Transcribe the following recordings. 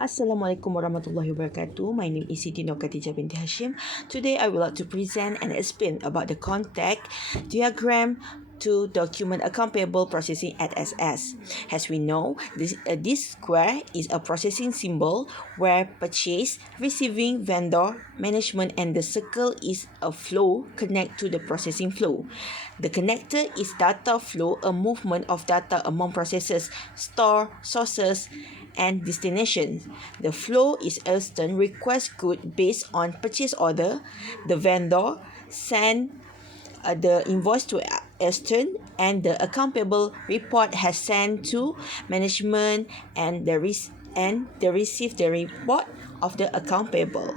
Assalamualaikum warahmatullahi wabarakatuh. My name is Siti Nur Khatijah binti Hashim. Today I would like to present and explain about the contact diagram to document account payable processing at SS. As we know, this square is a processing symbol where purchase, receiving, vendor, management, and the circle is a flow connect to the processing flow. The connector is data flow, a movement of data among processes, store, sources, and destination. The flow is Elston request good based on purchase order. The vendor send the invoice to Elston, and the account payable report has sent to management, and they receive the report of the account payable.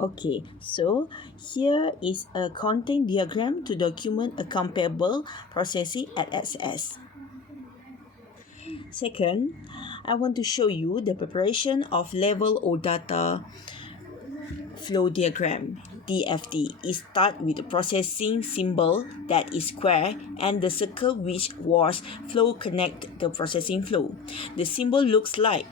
Okay, so here is a content diagram to document account payable processing at SS. Second, I want to show you the preparation of level or data flow diagram. DFD is start with the processing symbol that is square and the circle which was flow connect the processing flow. The symbol looks like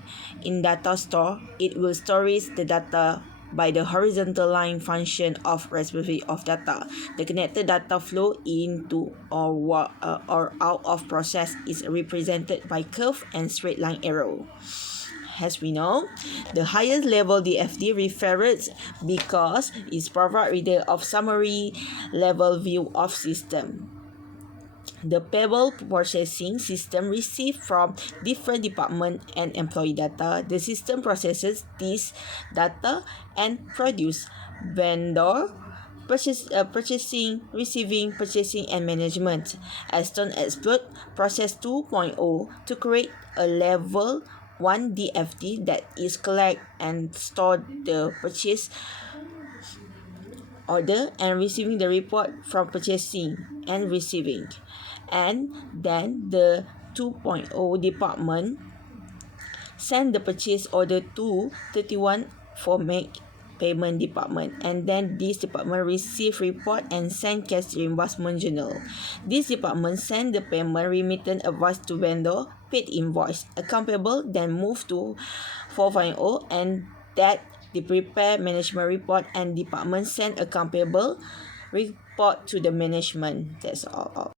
in data store, it will storage the data by the horizontal line function of repository of data. The connected data flow into or out of process is represented by curve and straight line arrow. As we know, the highest level DFD refers because it provides reader of summary level view of system. The payable processing system receives from different department and employee data. The system processes this data and produce vendor purchasing, receiving, purchasing, and management. Aston exploit process 2.0 to create a level 1 DFD that is collect and store the purchase order and receiving the report from purchasing and receiving. And then the 2.0 department send the purchase order to 31 for make payment department, and then this department receive report and send cash reimbursement journal. This department send the payment remittance advice to vendor, paid invoice, account payable, then move to 450, and that the prepare management report, and department send account payable report to the management. That's all.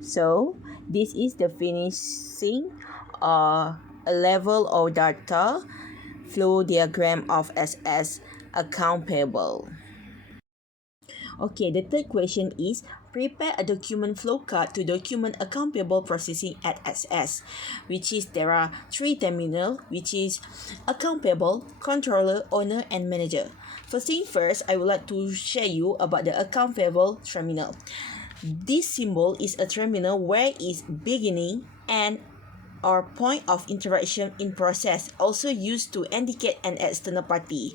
So this is the finishing a level of data flow diagram of SS account payable. Okay, the third question is prepare a document flow chart to document account payable processing at SS, which is there are three terminal, which is account payable, controller, owner, and manager. First thing first, I would like to share you about the account payable terminal. This symbol is a terminal where is beginning and or point of interaction in process, also used to indicate an external party.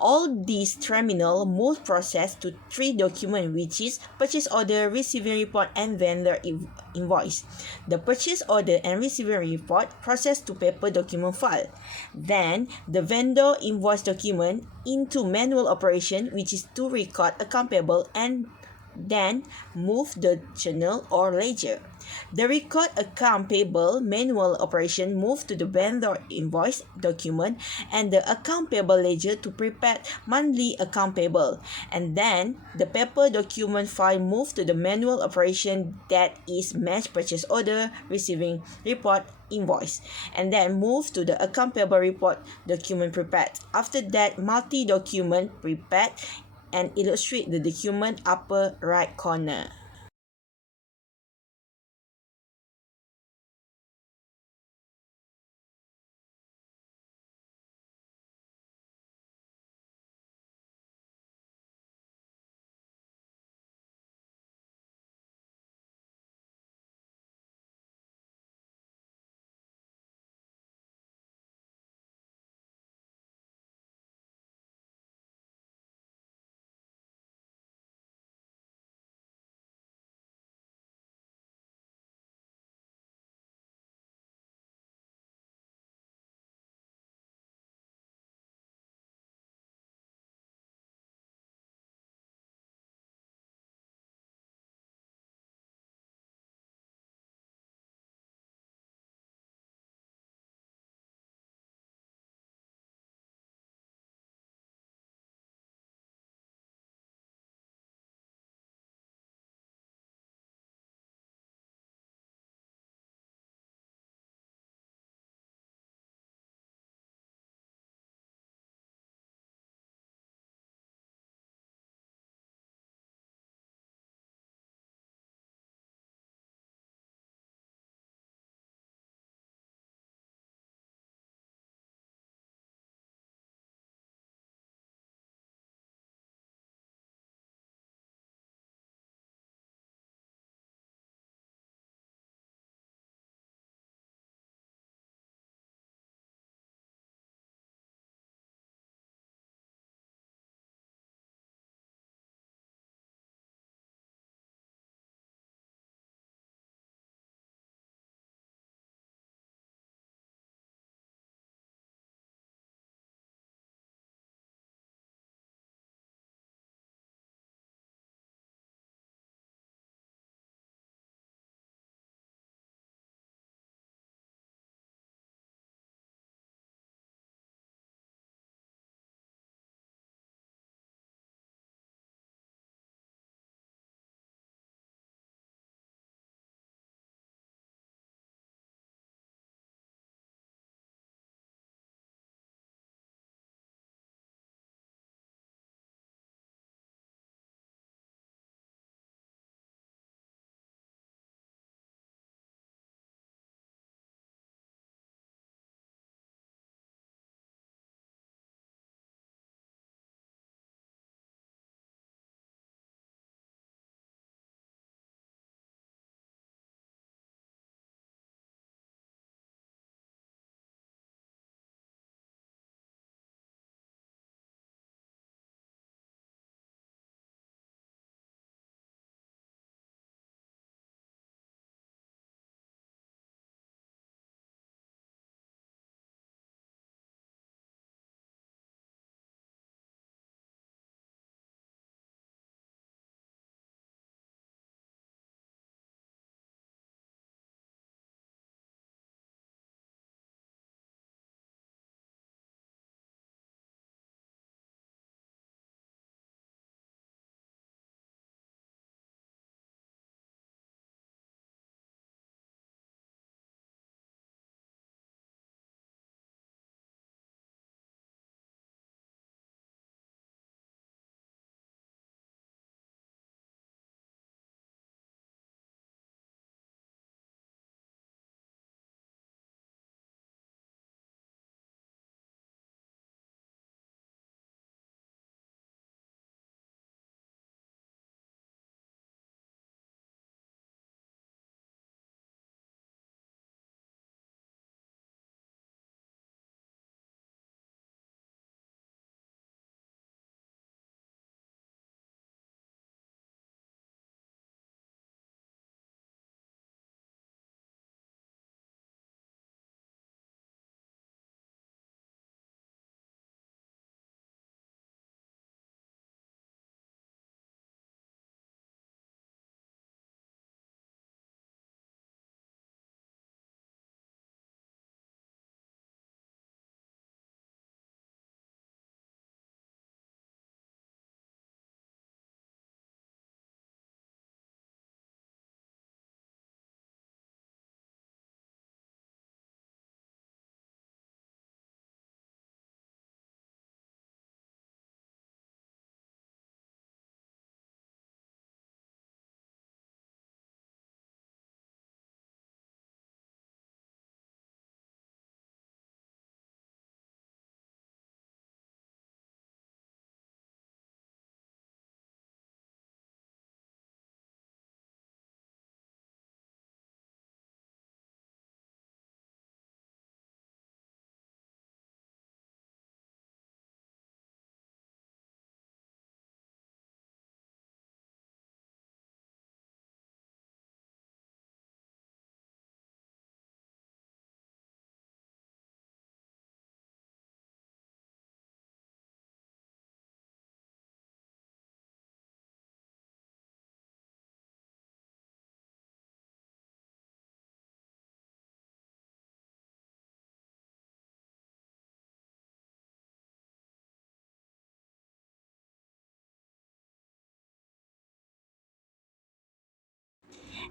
All these terminal move process to three documents, which is purchase order, receiving report, and vendor invoice. The purchase order and receiving report process to paper document file. Then the vendor invoice document into manual operation, which is to record account payable, and then move the journal or ledger. The record account payable manual operation move to the vendor invoice document and the account payable ledger to prepare monthly account payable. And then the paper document file move to the manual operation, that is match purchase order, receiving report, invoice, and then move to the account payable report document prepared. After that, multi-document prepared and illustrate the document upper right corner.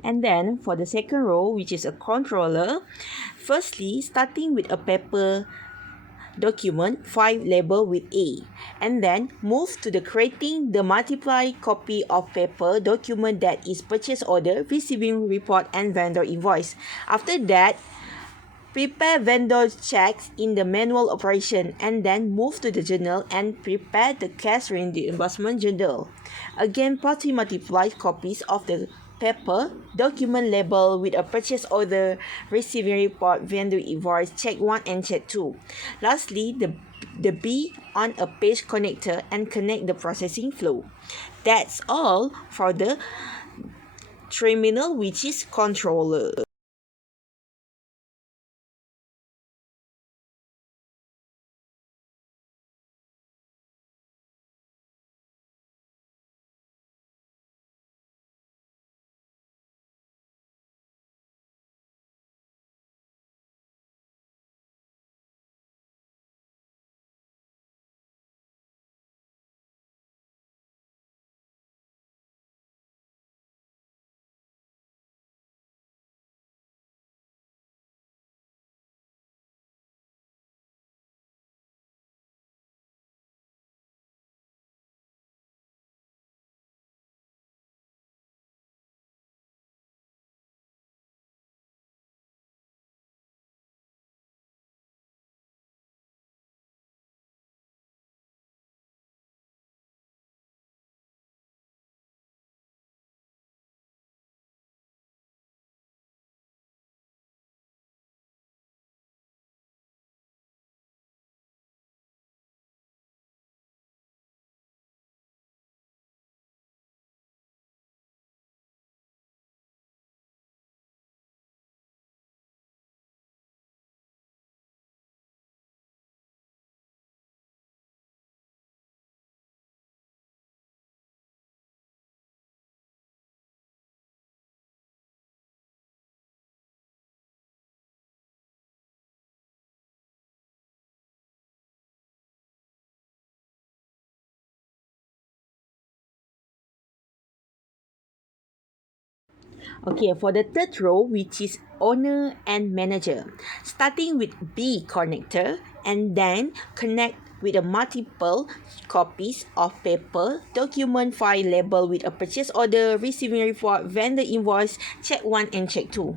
And then for the second row, which is a controller, firstly starting with a paper document file label with A, and then move to the creating the multiply copy of paper document that is purchase order, receiving report and vendor invoice. After that, prepare vendor checks in the manual operation and then move to the journal and prepare the cash reimbursement journal. Again, multiply copies of the paper document label with a purchase order, receiving report, vendor invoice, check 1 and check 2. Lastly, the B on a page connector and connect the processing flow. That's all for the terminal, which is controller. Okay, for the third row, which is owner and manager, starting with B connector and then connect with a multiple copies of paper document file label with a purchase order, receiving report, vendor invoice, check 1 and check 2.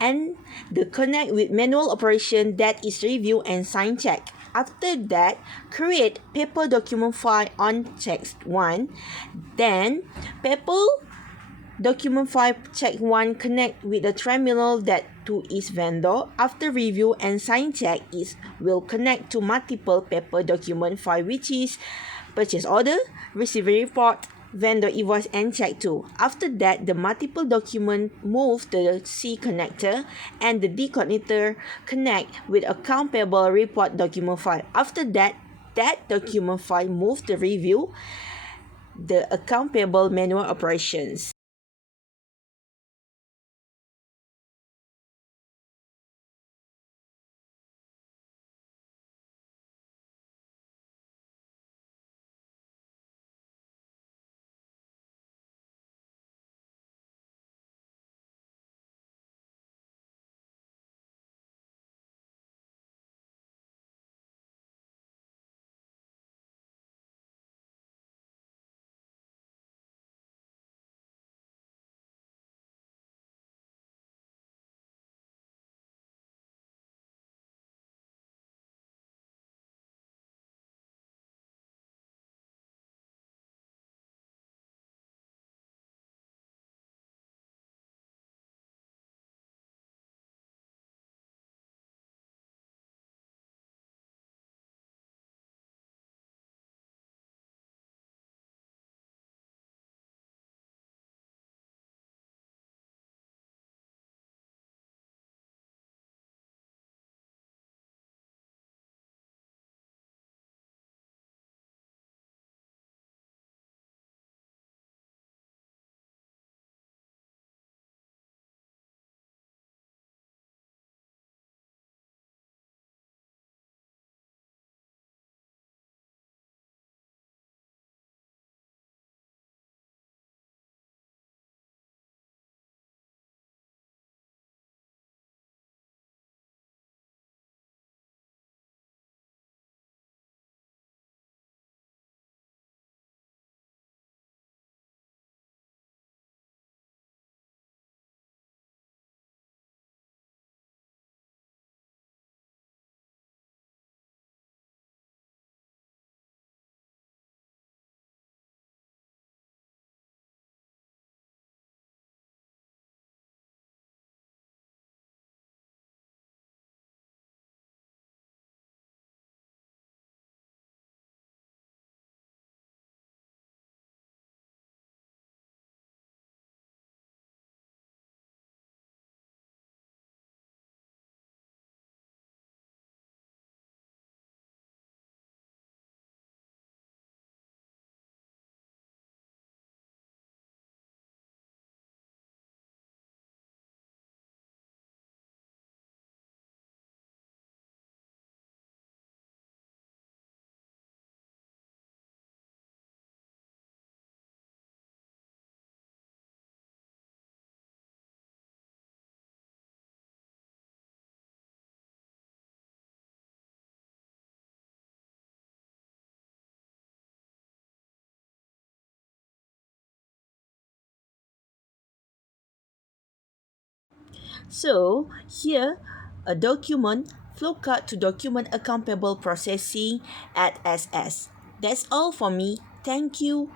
And the connect with manual operation, that is review and sign check. After that, create paper document file on check 1. Then paper document file check 1 connect with the terminal that to is vendor. After review and sign check is will connect to multiple paper document file, which is purchase order, receiver report, vendor invoice and check 2. After that, the multiple document move to the C connector and the D connector connect with account payable report document file. After that, that document file move to review the account payable manual operations. So here, a document flowcard to document accountable processing at SS. That's all for me. Thank you.